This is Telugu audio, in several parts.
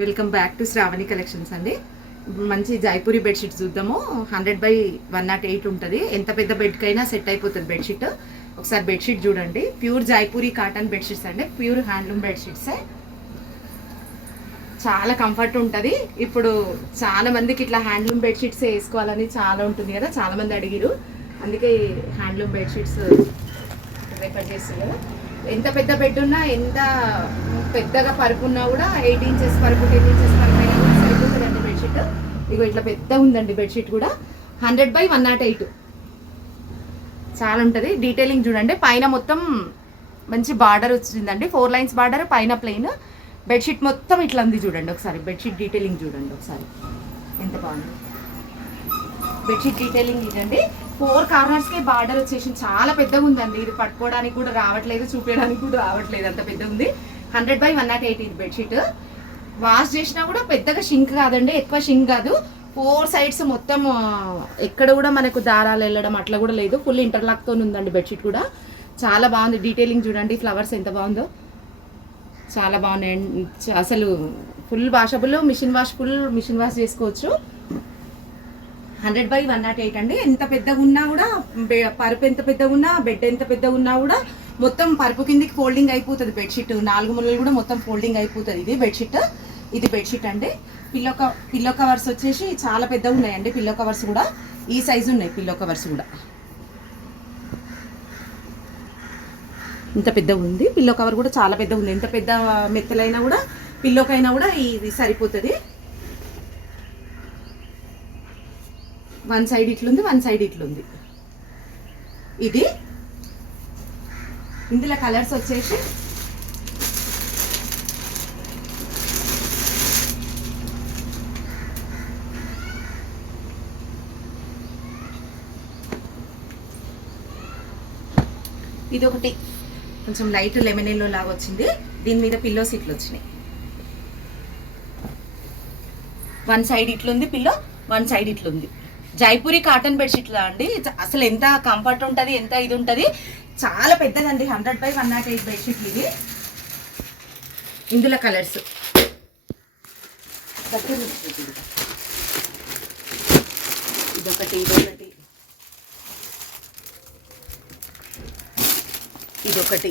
Welcome back to Shravani collections అండి. మంచి జైపూరి బెడ్షీట్ చూద్దాము. 100/108 ఉంటుంది. ఎంత పెద్ద బెడ్కైనా సెట్ అయిపోతుంది బెడ్షీట్. ఒకసారి బెడ్షీట్ చూడండి. ప్యూర్ జైపూరి కాటన్ బెడ్షీట్స్ అండి, ప్యూర్ హ్యాండ్లూమ్ బెడ్షీట్సే. చాలా కంఫర్ట్ ఉంటుంది. ఇప్పుడు చాలా మందికి ఇట్లా హ్యాండ్లూమ్ బెడ్షీట్స్ వేసుకోవాలని చాలా ఉంటుంది కదా, చాలా మంది అడిగిరు. అందుకే హ్యాండ్లూమ్ బెడ్షీట్స్ రిఫర్ చేస్తుంది కదా. ఎంత పెద్ద బెడ్ ఉన్నా, ఎంత పెద్దగా పరుపు ఉన్నా కూడా 8 ఇంచెస్ పరుపు, 10 ఇంచెస్ పరుపు అయినా కూడా సరిపోతుందండి బెడ్షీట్. ఇగో ఇట్లా పెద్ద ఉందండి బెడ్షీట్ కూడా. 100/108 చాలా ఉంటుంది. డీటెయిలింగ్ చూడండి. పైన మొత్తం మంచి బార్డర్ వచ్చిందండి, 4 లైన్స్ బార్డర్, పైన ప్లెయిన్. బెడ్షీట్ మొత్తం ఇట్లా ఉంది చూడండి. ఒకసారి బెడ్షీట్ డీటెయిలింగ్ చూడండి ఒకసారి, ఎంత బాగుంది బెడ్షీట్ డీటెయిలింగ్. ఇదండి 4 కార్నర్స్కే బార్డర్ వచ్చేసి చాలా పెద్దగా ఉందండి. ఇది పట్టుకోవడానికి కూడా రావట్లేదు, చూపించడానికి కూడా రావట్లేదు, అంత పెద్ద ఉంది. 100/108 ఇది బెడ్షీట్. వాష్ చేసినా కూడా పెద్దగా షింక్ కాదండి, ఎక్కువ షింక్ కాదు. 4 సైడ్స్ మొత్తం ఎక్కడ కూడా మనకు దారాలు వెళ్ళడం అట్లా కూడా లేదు. ఫుల్ ఇంటర్లాక్తో ఉందండి బెడ్షీట్ కూడా. చాలా బాగుంది. డీటెయిలింగ్ చూడండి, ఫ్లవర్స్ ఎంత బాగుందో, చాలా బాగున్నాయి అసలు. Full washable, full machine wash చేసుకోవచ్చు. 100/108 అండి. ఎంత పెద్దగా ఉన్నా కూడా, పరుపు ఎంత పెద్దగా ఉన్నా, బెడ్ ఎంత పెద్దగా ఉన్నా కూడా మొత్తం పరుపు కిందికి ఫోల్డింగ్ అయిపోతుంది బెడ్షీట్. 4 మూలలు కూడా మొత్తం ఫోల్డింగ్ అయిపోతుంది ఇది బెడ్షీట్. ఇది బెడ్షీట్ అండి. పిల్లో కవర్స్ వచ్చేసి చాలా పెద్దగా ఉన్నాయండి. పిల్లో కవర్స్ కూడా ఈ సైజు ఉన్నాయి. పిల్లో కవర్స్ కూడా ఇంత పెద్దగా ఉంది. పిల్లో కవర్ కూడా చాలా పెద్దగా ఉంది. ఎంత పెద్ద మెత్తలైనా కూడా, పిల్లోకైనా కూడా ఇది సరిపోతుంది. 1 సైడ్ ఇట్లుంది, 1 సైడ్ ఇట్లుంది. ఇది ఇందులో కలర్స్ వచ్చేసి ఇది ఒకటి కొంచెం లైట్ లెమన్ ఎల్లో లాగా వచ్చింది. దీని మీద పిల్లో సీట్లు వచ్చినాయి. 1 సైడ్ ఇట్లుంది పిల్లో, 1 సైడ్ ఇట్లుంది. జైపూరి కాటన్ బెడ్షీట్లా అండి. అసలు ఎంత కంఫర్ట్ ఉంటుంది, ఎంత ఇది ఉంటుంది. చాలా పెద్దదండి. 100/108 బెడ్షీట్లు ఇవి. ఇందులో కలర్స్ ఇదొకటి, ఇదొకటి, ఇదొకటి,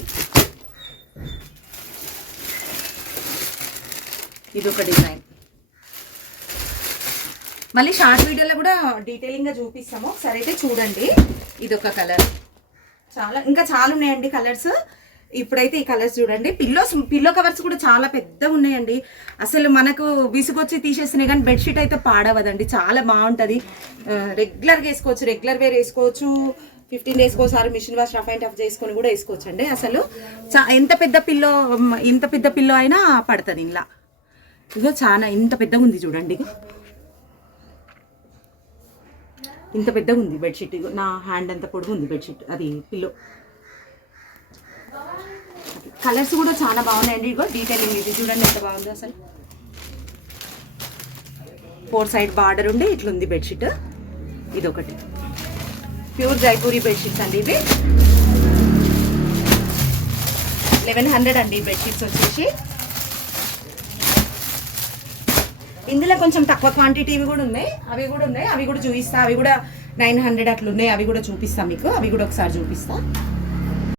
ఇదొక డిజైన్. మళ్ళీ షార్ట్ వీడియోలో కూడా డీటెయిలింగ్గా చూపిస్తాము, ఒకసారి అయితే చూడండి. ఇదొక కలర్. ఇంకా చాలా ఉన్నాయండి కలర్స్. ఇప్పుడైతే ఈ కలర్స్ చూడండి. పిల్లో కవర్స్ కూడా చాలా పెద్దగా ఉన్నాయండి. అసలు మనకు విసుగొచ్చి తీసేస్తున్నాయి, కానీ బెడ్షీట్ అయితే పాడవదండి. చాలా బాగుంటుంది. రెగ్యులర్గా వేసుకోవచ్చు, రెగ్యులర్ వేర్ వేసుకోవచ్చు. 15 డేస్కి ఒకసారి machine wash rough and tough చేసుకొని కూడా వేసుకోవచ్చు అండి. అసలు ఎంత పెద్ద పిల్లో అయినా పడుతుంది ఇలా. ఇదో చాలా ఇంత పెద్దగా ఉంది చూడండి. ఇంత పెద్దగా ఉంది బెడ్షీట్. నా హ్యాండ్ అంత పొడుగు ఉంది బెడ్షీట్. అది పిల్లో. కలర్స్ కూడా చాలా బాగున్నాయండి. ఇగో డీటెయిలింగ్ ఇది చూడండి ఎంత బాగుందో అసలు. 4 సైడ్ బార్డర్ ఉండి ఇట్లుంది బెడ్షీట్. ఇదొకటి ప్యూర్ జైపూరి బెడ్షీట్స్ అండి. ఇవి 1100 అండి బెడ్షీట్స్ వచ్చేసి. ఇందులో కొంచెం తక్కువ క్వాంటిటీవి కూడా ఉన్నాయి, అవి కూడా చూపిస్తా. అవి కూడా 900 అట్లా ఉన్నాయి, అవి కూడా చూపిస్తా మీకు. అవి కూడా ఒకసారి చూపిస్తా.